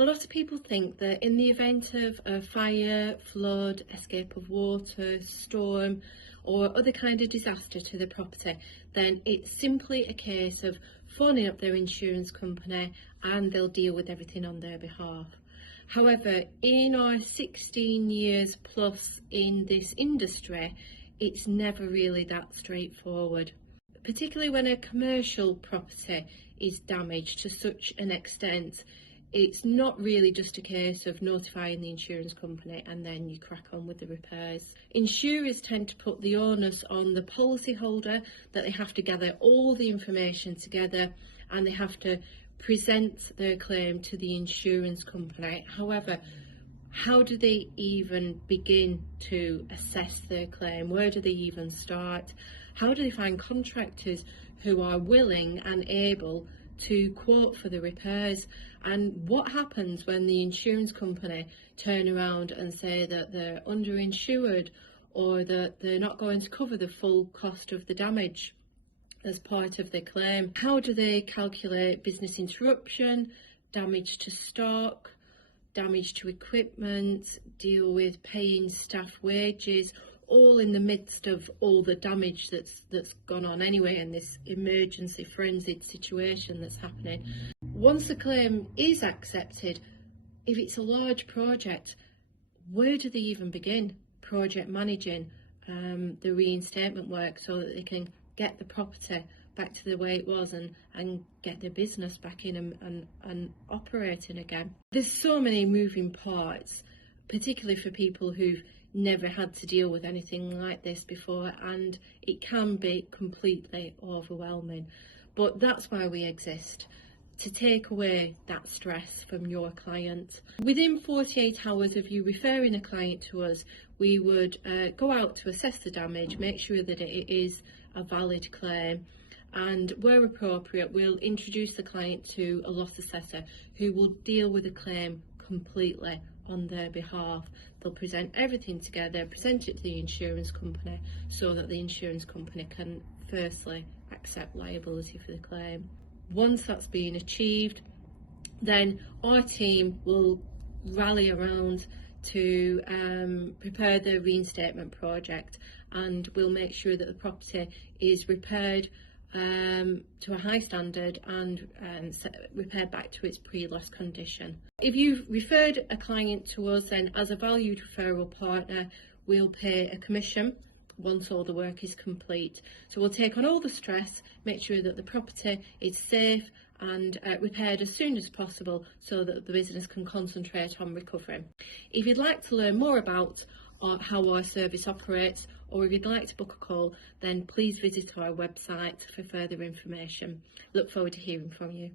A lot of people think that in the event of a fire, flood, escape of water, storm or other kind of disaster to the property, then it's simply a case of phoning up their insurance company and they'll deal with everything on their behalf. However, in our 16 years plus in this industry, it's never really that straightforward. Particularly when a commercial property is damaged to such an extent, it's not really just a case of notifying the insurance company and then you crack on with the repairs. Insurers tend to put the onus on the policyholder that they have to gather all the information together and they have to present their claim to the insurance company. However, how do they even begin to assess their claim? Where do they even start? How do they find contractors who are willing and able to quote for the repairs? And what happens when the insurance company turn around and say that they're underinsured or that they're not going to cover the full cost of the damage as part of their claim? How do they calculate business interruption, damage to stock, damage to equipment, deal with paying staff wages, all in the midst of all the damage that's gone on anyway in this emergency frenzied situation that's happening? Once the claim is accepted, if it's a large project, where do they even begin project managing the reinstatement work so that they can get the property back to the way it was and get their business back in and operating again? There's so many moving parts, particularly for people who've never had to deal with anything like this before, and it can be completely overwhelming. But that's why we exist, to take away that stress from your client. Within 48 hours of you referring a client to us, we would go out to assess the damage, make sure that it is a valid claim, and where appropriate we'll introduce the client to a loss assessor who will deal with the claim completely on their behalf. They'll present everything together, present it to the insurance company so that the insurance company can firstly accept liability for the claim. Once that's been achieved, then our team will rally around to prepare the reinstatement project, and we'll make sure that the property is repaired to a high standard and repaired back to its pre-loss condition. If you've referred a client to us, then as a valued referral partner, we'll pay a commission once all the work is complete. So we'll take on all the stress, make sure that the property is safe and repaired as soon as possible so that the business can concentrate on recovering. If you'd like to learn more about how our service operates, or if you'd like to book a call, then please visit our website for further information. Look forward to hearing from you.